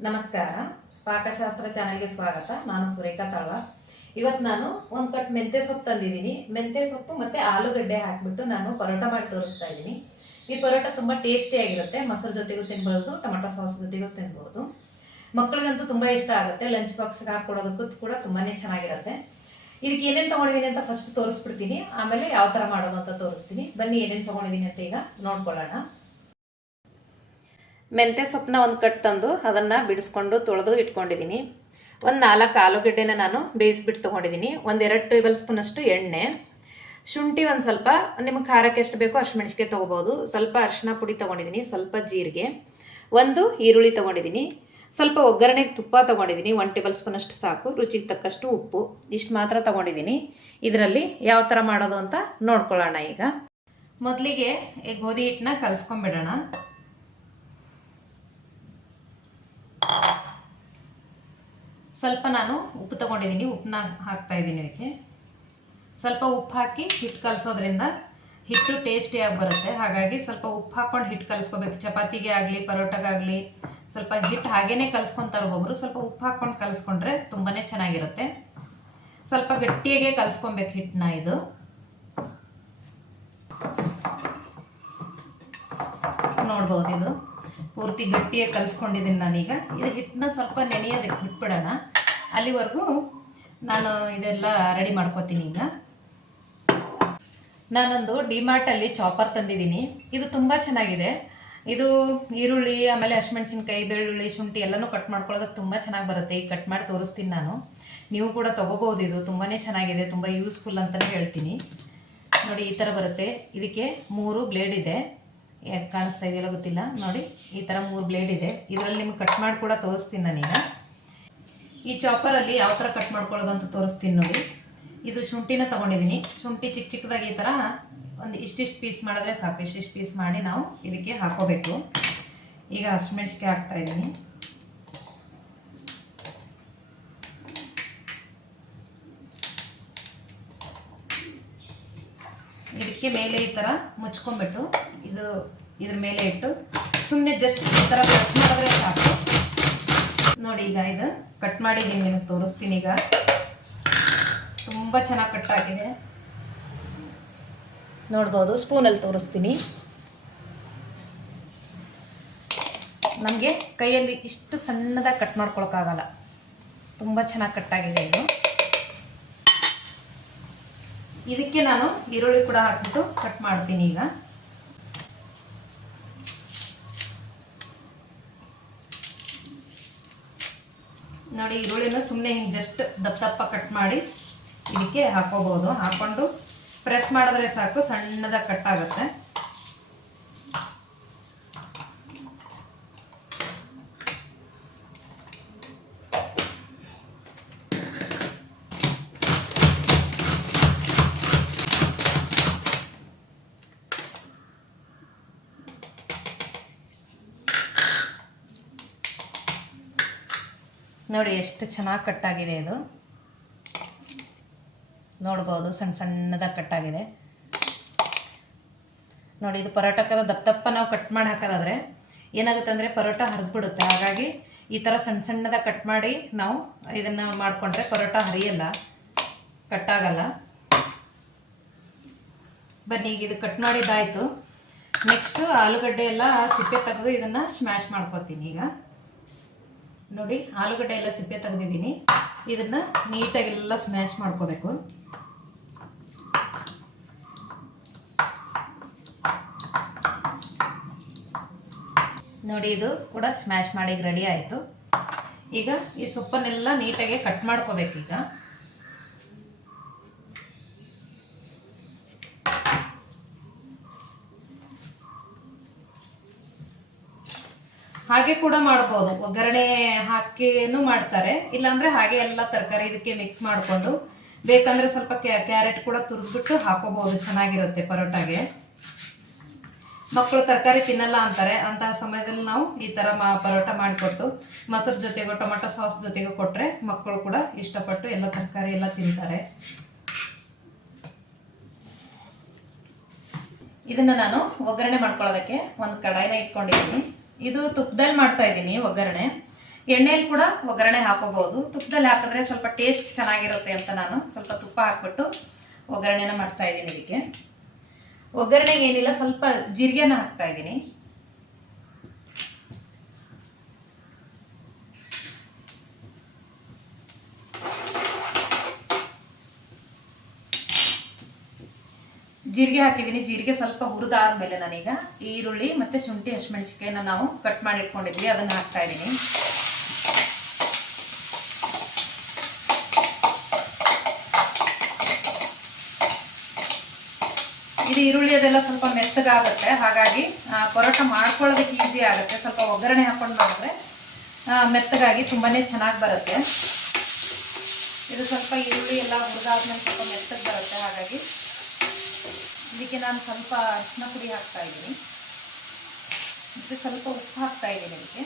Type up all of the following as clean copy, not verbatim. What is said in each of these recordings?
ನಮಸ್ಕಾರ. ಪಾಕಶಾಸ್ತ್ರ ಚಾನೆಲ್ಗೆ ಸ್ವಾಗತ. ನಾನು ಸುರೇಖಾ ತಾಳ್ವ. ಇವತ್ತು ನಾನು ಒಂದು ಕಟ್ ಮೆಂತ್ಯ ಸೊಪ್ಪು ತಂದಿದ್ದೀನಿ. ಮೆಂತ್ಯ ಸೊಪ್ಪು ಮತ್ತು ಆಲೂಗಡ್ಡೆ ಹಾಕಿಬಿಟ್ಟು ನಾನು ಪರೋಟ ಮಾಡಿ ತೋರಿಸ್ತಾ ಇದ್ದೀನಿ. ಈ ಪರೋಟ ತುಂಬ ಟೇಸ್ಟಿಯಾಗಿರುತ್ತೆ. ಮೊಸರು ಜೊತೆಗೂ ತಿನ್ಬೋದು, ಟೊಮೆಟೊ ಸಾಸ್ ಜೊತೆಗೂ ತಿನ್ಬೋದು. ಮಕ್ಕಳಿಗಂತೂ ತುಂಬ ಇಷ್ಟ ಆಗುತ್ತೆ. ಲಂಚ್ ಬಾಕ್ಸ್ಗೆ ಹಾಕ್ಕೊಡೋದಕ್ಕೂ ಕೂಡ ತುಂಬಾ ಚೆನ್ನಾಗಿರುತ್ತೆ. ಇದಕ್ಕೆ ಏನೇನು ತೊಗೊಂಡಿದ್ದೀನಿ ಅಂತ ಫಸ್ಟ್ ತೋರಿಸ್ಬಿಡ್ತೀನಿ, ಆಮೇಲೆ ಯಾವ ಥರ ಮಾಡೋದು ಅಂತ ತೋರಿಸ್ತೀನಿ. ಬನ್ನಿ ಏನೇನು ತೊಗೊಂಡಿದ್ದೀನಿ ಅಂತ ಈಗ ನೋಡ್ಕೊಳ್ಳೋಣ. ಮೆಂತ್ಯ ಸೊಪ್ಪನ್ನ ಒಂದು ಕಟ್ ತಂದು ಅದನ್ನು ಬಿಡಿಸ್ಕೊಂಡು ತೊಳೆದು ಇಟ್ಕೊಂಡಿದ್ದೀನಿ. ಒಂದು 4 ಆಲೂಗಡ್ಡೆನ ನಾನು ಬೇಯಿಸ್ಬಿಟ್ಟು ತೊಗೊಂಡಿದ್ದೀನಿ. ಒಂದು 2 ಟೇಬಲ್ ಸ್ಪೂನಷ್ಟು ಎಣ್ಣೆ, ಶುಂಠಿ ಒಂದು ಸ್ವಲ್ಪ, ನಿಮಗೆ ಖಾರಕ್ಕೆ ಎಷ್ಟು ಬೇಕೋ ಅಷ್ಟು ಮೆಣಸಿಗೆ ತೊಗೋಬೋದು, ಸ್ವಲ್ಪ ಅರಿಶಿನ ಪುಡಿ ತೊಗೊಂಡಿದ್ದೀನಿ, ಸ್ವಲ್ಪ ಜೀರಿಗೆ, 1 ಈರುಳ್ಳಿ ತೊಗೊಂಡಿದ್ದೀನಿ, ಸ್ವಲ್ಪ ಒಗ್ಗರಣೆಗೆ ತುಪ್ಪ ತೊಗೊಂಡಿದ್ದೀನಿ, 1 ಟೇಬಲ್ ಸ್ಪೂನಷ್ಟು ಸಾಕು, ರುಚಿಗೆ ತಕ್ಕಷ್ಟು ಉಪ್ಪು, ಇಷ್ಟು ಮಾತ್ರ ತೊಗೊಂಡಿದ್ದೀನಿ. ಇದರಲ್ಲಿ ಯಾವ ಥರ ಮಾಡೋದು ಅಂತ ನೋಡ್ಕೊಳ್ಳೋಣ. ಈಗ ಮೊದಲಿಗೆ ಗೋಧಿ ಹಿಟ್ಟನ್ನ ಕಲಸ್ಕೊಂಡ್ಬಿಡೋಣ. ಸ್ವಲ್ಪ ನಾನು ಉಪ್ಪು ತೊಗೊಂಡಿದ್ದೀನಿ, ಉಪ್ಪನ್ನ ಹಾಕ್ತಾ ಇದ್ದೀನಿ. ಇದಕ್ಕೆ ಸ್ವಲ್ಪ ಉಪ್ಪು ಹಾಕಿ ಹಿಟ್ಟು ಕಲಸೋದ್ರಿಂದ ಹಿಟ್ಟು ಟೇಸ್ಟಿಯಾಗಿ ಬರುತ್ತೆ. ಹಾಗಾಗಿ ಸ್ವಲ್ಪ ಉಪ್ಪು ಹಾಕ್ಕೊಂಡು ಹಿಟ್ಟು ಕಲಿಸ್ಕೋಬೇಕು. ಚಪಾತಿಗೆ ಆಗಲಿ ಪರೋಟಗಾಗಲಿ ಸ್ವಲ್ಪ ಹಿಟ್ಟು ಹಾಗೇ ಕಲಿಸ್ಕೊತಾರೆ ಒಬ್ಬೊಬ್ರು. ಸ್ವಲ್ಪ ಉಪ್ಪು ಹಾಕ್ಕೊಂಡು ಕಲಿಸ್ಕೊಂಡ್ರೆ ತುಂಬಾ ಚೆನ್ನಾಗಿರುತ್ತೆ. ಸ್ವಲ್ಪ ಗಟ್ಟಿಯಾಗೆ ಕಲಿಸ್ಕೊಬೇಕು ಹಿಟ್ಟನ್ನ. ಇದು ನೋಡ್ಬೋದು, ಇದು ಪೂರ್ತಿ ಗಟ್ಟಿಯಾಗಿ ಕಲಿಸ್ಕೊಂಡಿದ್ದೀನಿ ನಾನೀಗ. ಇದು ಹಿಟ್ಟನ್ನ ಸ್ವಲ್ಪ ನೆನೆಯೋದಕ್ಕೆ ಬಿಟ್ಬಿಡೋಣ. ಅಲ್ಲಿವರೆಗೂ ನಾನು ಇದೆಲ್ಲ ರೆಡಿ ಮಾಡ್ಕೋತೀನಿ. ಈಗ ನಾನೊಂದು ಡಿಮಾರ್ಟಲ್ಲಿ ಚಾಪರ್ ತಂದಿದ್ದೀನಿ. ಇದು ತುಂಬ ಚೆನ್ನಾಗಿದೆ. ಇದು ಈರುಳ್ಳಿ, ಆಮೇಲೆ ಹಸಿಮೆಣಸಿನ್ಕಾಯಿ, ಬೆಳ್ಳುಳ್ಳಿ, ಶುಂಠಿ ಎಲ್ಲನೂ ಕಟ್ ಮಾಡ್ಕೊಳ್ಳೋದಕ್ಕೆ ತುಂಬ ಚೆನ್ನಾಗಿ ಬರುತ್ತೆ. ಈಗ ಕಟ್ ಮಾಡಿ ತೋರಿಸ್ತೀನಿ ನಾನು. ನೀವು ಕೂಡ ತೊಗೋಬೋದು. ಇದು ತುಂಬಾ ಚೆನ್ನಾಗಿದೆ, ತುಂಬ ಯೂಸ್ಫುಲ್ ಅಂತಲೇ ಹೇಳ್ತೀನಿ. ನೋಡಿ, ಈ ಥರ ಬರುತ್ತೆ. ಇದಕ್ಕೆ 3 ಬ್ಲೇಡ್ ಇದೆ. ಯಾಕೆ ಕಾಣಿಸ್ತಾ ಇದೆಯಲ್ಲ ಗೊತ್ತಿಲ್ಲ. ನೋಡಿ, ಈ ಥರ 3 ಬ್ಲೇಡ್ ಇದೆ. ಇದರಲ್ಲಿ ನಿಮ್ಗೆ ಕಟ್ ಮಾಡಿ ಕೂಡ ತೋರಿಸ್ತೀನಿ ನಾನೀಗ. ಈ ಚಾಪರಲ್ಲಿ ಯಾವ ಥರ ಕಟ್ ಮಾಡ್ಕೊಳ್ಳೋದು ಅಂತ ತೋರಿಸ್ತೀನಿ ನೋಡಿ. ಇದು ಶುಂಠಿನ ತೊಗೊಂಡಿದ್ದೀನಿ. ಶುಂಠಿ ಚಿಕ್ಕ ಚಿಕ್ಕದಾಗಿ ಈ ಥರ ಒಂದು ಇಷ್ಟಿಷ್ಟು ಪೀಸ್ ಮಾಡಿದ್ರೆ ಸಾಕು. ಇಷ್ಟಿಷ್ಟು ಪೀಸ್ ಮಾಡಿ ನಾವು ಇದಕ್ಕೆ ಹಾಕೋಬೇಕು. ಈಗ ಹಸಿಮೆಣಸಿನ್ಕಾಯಿ ಹಾಕ್ತಾ ಇದ್ದೀನಿ. ಇದಕ್ಕೆ ಮೇಲೆ ಈ ಥರ ಮುಚ್ಕೊಂಡ್ಬಿಟ್ಟು ಇದ್ರ ಮೇಲೆ ಇಟ್ಟು ಸುಮ್ಮನೆ ಜಸ್ಟ್ ಈ ಥರ ಪ್ರೆಸ್ ಮಾಡಿದ್ರೆ ಸಾಕು. ನೋಡಿ, ಈಗ ಇದು ಕಟ್ ಮಾಡಿದ್ದೀನಿ, ನಿಮಗೆ ತೋರಿಸ್ತೀನಿ. ಈಗ ತುಂಬ ಚೆನ್ನಾಗಿ ಕಟ್ ಆಗಿದೆ, ನೋಡ್ಬೋದು. ಸ್ಪೂನಲ್ಲಿ ತೋರಿಸ್ತೀನಿ. ನಮಗೆ ಕೈಯಲ್ಲಿ ಇಷ್ಟು ಸಣ್ಣದಾಗಿ ಕಟ್ ಮಾಡ್ಕೊಳಕ್ಕಾಗಲ್ಲ, ತುಂಬ ಚೆನ್ನಾಗಿ ಕಟ್ಟಾಗಿದೆ ಇದು. ಇದಕ್ಕೆ ನಾನು ಈರುಳ್ಳಿ ಕೂಡ ಹಾಕ್ಬಿಟ್ಟು ಕಟ್ ಮಾಡ್ತೀನಿ. ಈಗ ನೋಡಿ, ಈರುಳ್ಳಿನ ಸುಮ್ಮನೆ ಹಿಂಗೆ ಜಸ್ಟ್ ದಪ್ಪ ಕಟ್ ಮಾಡಿ ಇದಕ್ಕೆ ಹಾಕೋಬಹುದು. ಹಾಕೊಂಡು ಪ್ರೆಸ್ ಮಾಡಿದ್ರೆ ಸಾಕು, ಸಣ್ಣದಾಗಿ ಕಟ್ ಆಗುತ್ತೆ. ನೋಡಿ, ಎಷ್ಟು ಚೆನ್ನಾಗಿ ಕಟ್ಟಾಗಿದೆ ಇದು. ನೋಡ್ಬೋದು, ಸಣ್ಣ ಸಣ್ಣದಾಗಿ ಕಟ್ಟಾಗಿದೆ. ನೋಡಿ, ಇದು ಪರೋಟಕ್ಕದ ದಪ್ಪ ನಾವು ಕಟ್ ಮಾಡಿ ಹಾಕೋದಾದ್ರೆ ಏನಾಗುತ್ತೆ ಅಂದರೆ ಪರೋಟ ಹರಿದ್ಬಿಡುತ್ತೆ. ಹಾಗಾಗಿ ಈ ಥರ ಸಣ್ಣ ಸಣ್ಣದಾಗಿ ಕಟ್ ಮಾಡಿ ನಾವು ಇದನ್ನು ಮಾಡಿಕೊಂಡ್ರೆ ಪರೋಟ ಹರಿಯಲ್ಲ, ಕಟ್ಟಾಗಲ್ಲ. ಬನ್ನಿ, ಈಗ ಇದು ಕಟ್ ಮಾಡಿದ್ದಾಯಿತು. ನೆಕ್ಸ್ಟು ಆಲೂಗಡ್ಡೆ ಎಲ್ಲ ಸಿಪ್ಪೆ ತೆಗೆದು ಇದನ್ನು ಸ್ಮ್ಯಾಶ್ ಮಾಡ್ಕೊತೀನಿ. ಈಗ ನೋಡಿ, ಆಲೂಗಡ್ಡೆ ಎಲ್ಲ ಸಿಪ್ಪೆ ತೆಗೆದಿದ್ದೀನಿ. ಇದನ್ನು ನೀಟಾಗೆಲ್ಲ ಸ್ಮ್ಯಾಶ್ ಮಾಡ್ಕೋಬೇಕು. ನೋಡಿ, ಇದು ಕೂಡ ಸ್ಮ್ಯಾಶ್ ಮಾಡಿ ರೆಡಿ ಆಯಿತು. ಈಗ ಈ ಸೊಪ್ಪನ್ನೆಲ್ಲ ನೀಟಾಗಿ ಕಟ್ ಮಾಡ್ಕೋಬೇಕು. ಈಗ ಹಾಗೆ ಕೂಡ ಮಾಡ್ಬೋದು, ಒಗ್ಗರಣೆ ಹಾಕಿನೂ ಮಾಡ್ತಾರೆ. ಇಲ್ಲಾಂದ್ರೆ ಹಾಗೆ ಎಲ್ಲ ತರಕಾರಿ ಇದಕ್ಕೆ ಮಿಕ್ಸ್ ಮಾಡಿಕೊಂಡು, ಬೇಕಂದ್ರೆ ಸ್ವಲ್ಪ ಕ್ಯಾರೆಟ್ ಕೂಡ ತುರಿದ್ಬಿಟ್ಟು ಹಾಕೋಬಹುದು, ಚೆನ್ನಾಗಿರುತ್ತೆ ಪರೋಟಾಗೆ. ಮಕ್ಕಳು ತರಕಾರಿ ತಿನ್ನಲ್ಲ ಅಂತಾರೆ, ಅಂತಹ ಸಮಯದಲ್ಲಿ ನಾವು ಈ ಥರ ಪರೋಟ ಮಾಡಿಕೊಟ್ಟು ಮೊಸರು ಜೊತೆಗೋ ಟೊಮೆಟೊ ಸಾಸ್ ಜೊತೆಗೋ ಕೊಟ್ಟರೆ ಮಕ್ಕಳು ಕೂಡ ಇಷ್ಟಪಟ್ಟು ಎಲ್ಲ ತರಕಾರಿ ಎಲ್ಲ ತಿಂತಾರೆ. ಇದನ್ನ ನಾನು ಒಗ್ಗರಣೆ ಮಾಡ್ಕೊಳ್ಳೋದಕ್ಕೆ ಒಂದು ಕಡಾಯಿನ ಇಟ್ಕೊಂಡಿದ್ದೀನಿ. ಇದು ತುಪ್ಪದಲ್ಲಿ ಮಾಡ್ತಾ ಇದ್ದೀನಿ ಒಗ್ಗರಣೆ. ಎಣ್ಣೆಯಲ್ಲಿ ಕೂಡ ಒಗ್ಗರಣೆ ಹಾಕೋಬಹುದು. ತುಪ್ಪದಲ್ಲಿ ಹಾಕಿದ್ರೆ ಸ್ವಲ್ಪ ಟೇಸ್ಟ್ ಚೆನ್ನಾಗಿರುತ್ತೆ ಅಂತ ನಾನು ಸ್ವಲ್ಪ ತುಪ್ಪ ಹಾಕ್ಬಿಟ್ಟು ಒಗ್ಗರಣೆನ ಮಾಡ್ತಾ ಇದ್ದೀನಿ. ಇದಕ್ಕೆ ಒಗ್ಗರಣೆಗೆ ಏನಿಲ್ಲ, ಸ್ವಲ್ಪ ಜೀರಿಗೆನ ಹಾಕ್ತಾ ಇದ್ದೀನಿ. ಜೀರಿಗೆ ಹಾಕಿದ್ದೀನಿ. ಜೀರಿಗೆ ಸ್ವಲ್ಪ ಹುರಿದಾದ್ಮೇಲೆ ನಾನೀಗ ಈರುಳ್ಳಿ ಮತ್ತೆ ಶುಂಠಿ ಹಸಿಮೆಣಸಿನಕಾಯಿನ ನಾವು ಕಟ್ ಮಾಡಿ ಇಟ್ಕೊಂಡಿದ್ವಿ, ಅದನ್ನ ಹಾಕ್ತಾ ಇದ್ದೀನಿ. ಇದು ಈರುಳ್ಳಿ ಅದೆಲ್ಲ ಸ್ವಲ್ಪ ಮೆತ್ತಗಾಗುತ್ತೆ, ಹಾಗಾಗಿ ಪರೋಟ ಮಾಡ್ಕೊಳ್ಳೋದಕ್ಕೆ ಈಸಿ ಆಗುತ್ತೆ. ಸ್ವಲ್ಪ ಒಗ್ಗರಣೆ ಹಾಕೊಂಡು ಮಾಡಿದ್ರೆ ಮೆತ್ತಗಾಗಿ ತುಂಬಾನೇ ಚೆನ್ನಾಗಿ ಬರುತ್ತೆ. ಇದು ಸ್ವಲ್ಪ ಈರುಳ್ಳಿ ಎಲ್ಲ ಹುರಿದಾದ್ಮೇಲೆ ಸ್ವಲ್ಪ ಮೆತ್ತಗೆ ಬರುತ್ತೆ, ಹಾಗಾಗಿ ಇದಕ್ಕೆ ನಾನು ಸ್ವಲ್ಪ ಅರಿಶಿನ ಪುಡಿ ಹಾಕ್ತಾ ಇದ್ದೀನಿ. ಮತ್ತು ಸ್ವಲ್ಪ ಉಪ್ಪು ಹಾಕ್ತಾ ಇದ್ದೀನಿ. ಇದಕ್ಕೆ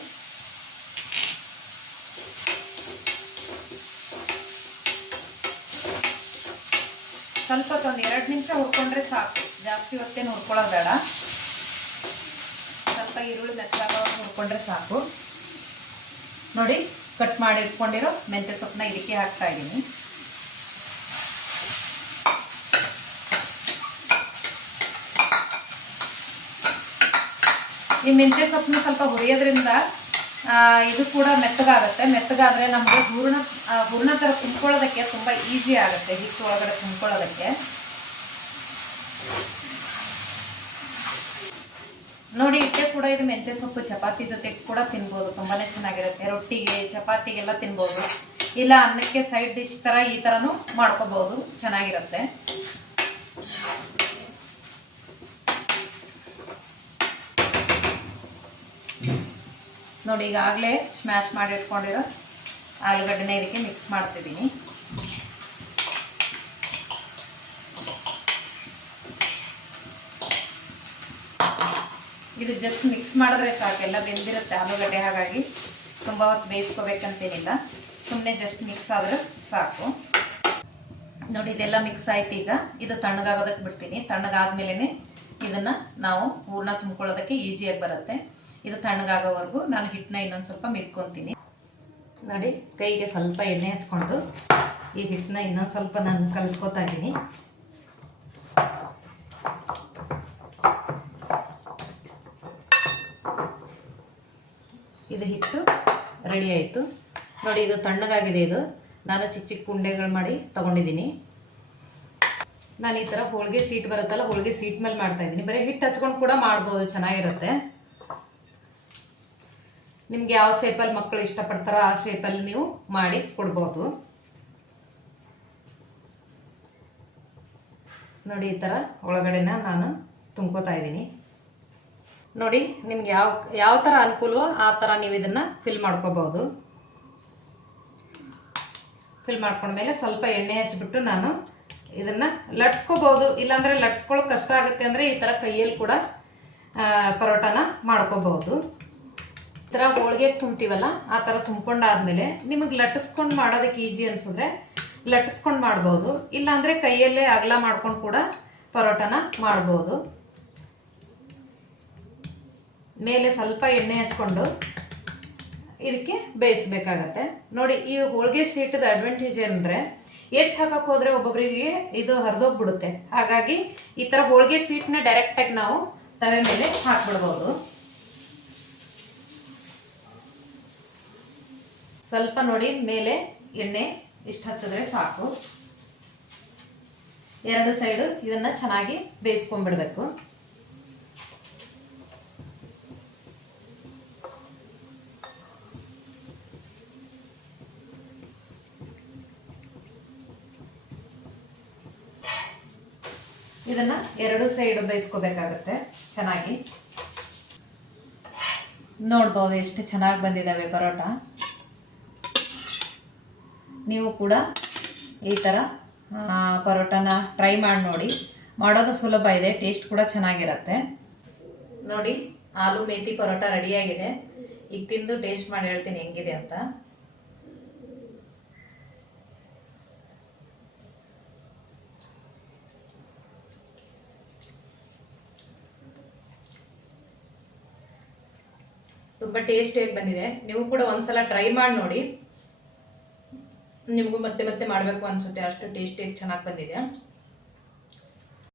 ಸ್ವಲ್ಪ ಒಂದು 2 ನಿಮಿಷ ಹುರ್ಕೊಂಡ್ರೆ ಸಾಕು, ಜಾಸ್ತಿ ಹೊತ್ತೇನು ಹುರ್ಕೊಳ್ಳೋದು ಬೇಡ. ಸ್ವಲ್ಪ ಈರುಳ್ಳಿ ಮೆತ್ತಗಾಗೋದು ಹುರ್ಕೊಂಡ್ರೆ ಸಾಕು. ನೋಡಿ, ಕಟ್ ಮಾಡಿ ಇಟ್ಕೊಂಡಿರೋ ಮೆಂತ್ಯ ಸೊಪ್ಪನ್ನ ಇದಕ್ಕೆ ಹಾಕ್ತಾ ಇದ್ದೀನಿ. ಈ ಮೆಂತ್ಯ ಸೊಪ್ಪನ್ನ ಸ್ವಲ್ಪ ಹುರಿಯೋದ್ರಿಂದ ಇದು ಕೂಡ ಮೆತ್ತಗಾಗುತ್ತೆ. ಮೆತ್ತಗಾದ್ರೆ ನಮಗೆ ಹೂರ್ಣ ಥರ ತುಂಬ್ಕೊಳ್ಳೋದಕ್ಕೆ ತುಂಬ ಈಸಿ ಆಗುತ್ತೆ, ಹಿಟ್ಟು ಒಳಗಡೆ ತುಂಬ್ಕೊಳ್ಳೋದಕ್ಕೆ. ನೋಡಿ, ಇಷ್ಟೇ ಕೂಡ ಇದು ಮೆಂತ್ಯ ಸೊಪ್ಪು ಚಪಾತಿ ಜೊತೆ ಕೂಡ ತಿನ್ಬೋದು, ತುಂಬಾನೇ ಚೆನ್ನಾಗಿರುತ್ತೆ. ರೊಟ್ಟಿಗೆ, ಚಪಾತಿಗೆಲ್ಲ ತಿನ್ಬೋದು, ಇಲ್ಲ ಅನ್ನಕ್ಕೆ ಸೈಡ್ ಡಿಶ್ ಥರ ಈ ಥರನೂ ಮಾಡ್ಕೋಬಹುದು, ಚೆನ್ನಾಗಿರುತ್ತೆ. ನೋಡಿ, ಈಗಾಗಲೇ ಸ್ಮ್ಯಾಶ್ ಮಾಡಿ ಇಟ್ಕೊಂಡಿರೋ ಆಲೂಗಡ್ಡೆನ ಇದಕ್ಕೆ ಮಿಕ್ಸ್ ಮಾಡ್ತಿದ್ದೀನಿ. ಇದು ಜಸ್ಟ್ ಮಿಕ್ಸ್ ಮಾಡಿದ್ರೆ ಸಾಕು, ಎಲ್ಲ ಬೆಂದಿರುತ್ತೆ ಆಲೂಗಡ್ಡೆ, ಹಾಗಾಗಿ ತುಂಬ ಹೊತ್ತು ಬೇಯಿಸ್ಕೋಬೇಕಂತೇನಿಲ್ಲ, ಸುಮ್ಮನೆ ಜಸ್ಟ್ ಮಿಕ್ಸ್ ಆದ್ರೆ ಸಾಕು. ನೋಡಿ, ಇದೆಲ್ಲ ಮಿಕ್ಸ್ ಆಯ್ತು. ಈಗ ಇದು ತಣ್ಣಗಾಗೋದಕ್ಕೆ ಬಿಡ್ತೀನಿ. ತಣ್ಣಗಾದ್ಮೇಲೆ ಇದನ್ನ ನಾವು ಹೂರ್ಣ ತುಂಬ್ಕೊಳ್ಳೋದಕ್ಕೆ ಈಸಿಯಾಗಿ ಬರುತ್ತೆ. ಇದು ತಣ್ಣಗಾಗೋವರೆಗೂ ನಾನು ಹಿಟ್ಟನ್ನ ಇನ್ನೊಂದು ಸ್ವಲ್ಪ ಮಿಲ್ಕೊಂತೀನಿ. ನೋಡಿ, ಕೈಗೆ ಸ್ವಲ್ಪ ಎಣ್ಣೆ ಹಚ್ಕೊಂಡು ಈ ಹಿಟ್ಟನ್ನ ಇನ್ನೊಂದು ಸ್ವಲ್ಪ ನಾನು ಕಲಿಸ್ಕೊತಾ ಇದ್ದೀನಿ. ಇದು ಹಿಟ್ಟು ರೆಡಿ ಆಯಿತು. ನೋಡಿ, ಇದು ತಣ್ಣಗಾಗಿದೆ. ಇದು ನಾನು ಚಿಕ್ಕ ಚಿಕ್ಕ ಉಂಡೆಗಳು ಮಾಡಿ ತಗೊಂಡಿದ್ದೀನಿ. ನಾನು ಈ ಥರ ಹೋಳಿಗೆ ಸೀಟ್ ಬರುತ್ತಲ್ಲ, ಹೋಳಿಗೆ ಸೀಟ್ ಮೇಲೆ ಮಾಡ್ತಾ ಇದ್ದೀನಿ. ಬರೀ ಹಿಟ್ಟು ಹಚ್ಕೊಂಡು ಕೂಡ ಮಾಡ್ಬೋದು, ಚೆನ್ನಾಗಿರುತ್ತೆ. ನಿಮ್ಗೆ ಯಾವ ಶೇಪಲ್ಲಿ ಮಕ್ಕಳು ಇಷ್ಟಪಡ್ತಾರೋ ಆ ಶೇಪಲ್ಲಿ ನೀವು ಮಾಡಿ ಕೊಡ್ಬೋದು. ನೋಡಿ, ಈ ಥರ ಒಳಗಡೆನ ನಾನು ತುಂಬ್ಕೋತಾ ಇದ್ದೀನಿ. ನೋಡಿ, ನಿಮ್ಗೆ ಯಾವ ಥರ ಅನುಕೂಲವೋ ಆ ಥರ ನೀವು ಇದನ್ನು ಫಿಲ್ ಮಾಡ್ಕೋಬಹುದು. ಫಿಲ್ ಮಾಡ್ಕೊಂಡ್ಮೇಲೆ ಸ್ವಲ್ಪ ಎಣ್ಣೆ ಹಚ್ಬಿಟ್ಟು ನಾನು ಇದನ್ನು ಲಟ್ಸ್ಕೋಬಹುದು. ಇಲ್ಲಾಂದರೆ ಲಟ್ಸ್ಕೊಳ್ಳೋಕೆ ಕಷ್ಟ ಆಗುತ್ತೆ ಅಂದರೆ ಈ ಥರ ಕೈಯಲ್ಲಿ ಕೂಡ ಪರೋಟನ ಮಾಡ್ಕೋಬಹುದು. ಈ ಥರ ಹೋಳಿಗೆ ತುಂಬ್ತೀವಲ್ಲ, ಆ ಥರ ತುಂಬ್ಕೊಂಡಾದ್ಮೇಲೆ ನಿಮಗೆ ಲಟ್ಟಿಸ್ಕೊಂಡು ಮಾಡೋದಕ್ಕೆ ಈಜಿ ಅನ್ಸಿದ್ರೆ ಲಟ್ಟಿಸ್ಕೊಂಡು ಮಾಡ್ಬೋದು. ಇಲ್ಲಾಂದರೆ ಕೈಯಲ್ಲೇ ಅಗಲ ಮಾಡ್ಕೊಂಡು ಕೂಡ ಪರೋಟನ ಮಾಡ್ಬೋದು. ಮೇಲೆ ಸ್ವಲ್ಪ ಎಣ್ಣೆ ಹಚ್ಕೊಂಡು ಇದಕ್ಕೆ ಬೇಯಿಸ್ಬೇಕಾಗತ್ತೆ. ನೋಡಿ, ಈ ಹೋಳಿಗೆ ಸೀಟದ ಅಡ್ವಾಂಟೇಜ್ ಏನಂದರೆ ಎತ್ತು ಹಾಕಕ್ಕೆ ಹೋದರೆ ಒಬ್ಬೊಬ್ಬರಿಗೆ ಇದು ಹರಿದೋಗ್ಬಿಡುತ್ತೆ. ಹಾಗಾಗಿ ಈ ಥರ ಹೋಳಿಗೆ ಸೀಟ್ನ ಡೈರೆಕ್ಟಾಗಿ ನಾವು ತವೆ ಮೇಲೆ ಹಾಕ್ಬಿಡ್ಬೋದು. ಸ್ವಲ್ಪ ನೋಡಿ, ಮೇಲೆ ಎಣ್ಣೆ ಇಷ್ಟು ಹಚ್ಚಿದ್ರೆ ಸಾಕು. 2 ಸೈಡು ಇದನ್ನ ಚೆನ್ನಾಗಿ ಬೇಯಿಸ್ಕೊಂಡ್ಬಿಡ್ಬೇಕು. ಇದನ್ನ 2 ಸೈಡ್ ಬೇಯಿಸ್ಕೋಬೇಕಾಗತ್ತೆ ಚೆನ್ನಾಗಿ. ನೋಡ್ಬೋದು ಎಷ್ಟು ಚೆನ್ನಾಗಿ ಬಂದಿದ್ದಾವೆ ಪರೋಟ. ನೀವು ಕೂಡ ಈ ಥರ ಪರೋಟನ ಟ್ರೈ ಮಾಡಿ ನೋಡಿ. ಮಾಡೋದು ಸುಲಭ ಇದೆ, ಟೇಸ್ಟ್ ಕೂಡ ಚೆನ್ನಾಗಿರುತ್ತೆ. ನೋಡಿ, ಆಲೂ ಮೇಥಿ ಪರೋಟ ರೆಡಿಯಾಗಿದೆ. ಈಗ ತಿಂದು ಟೇಸ್ಟ್ ಮಾಡಿ ಹೇಳ್ತೀನಿ ಹೆಂಗಿದೆ ಅಂತ. ತುಂಬ ಟೇಸ್ಟಿಯಾಗಿ ಬಂದಿದೆ. ನೀವು ಕೂಡ ಒಂದ್ಸಲ ಟ್ರೈ ಮಾಡಿ ನೋಡಿ, ನಿಮಗೂ ಮತ್ತೆ ಮತ್ತೆ ಮಾಡಬೇಕು ಅನ್ಸುತ್ತೆ, ಅಷ್ಟು ಟೇಸ್ಟಿಯಾಗಿ ಚೆನ್ನಾಗಿ ಬಂದಿದೆ.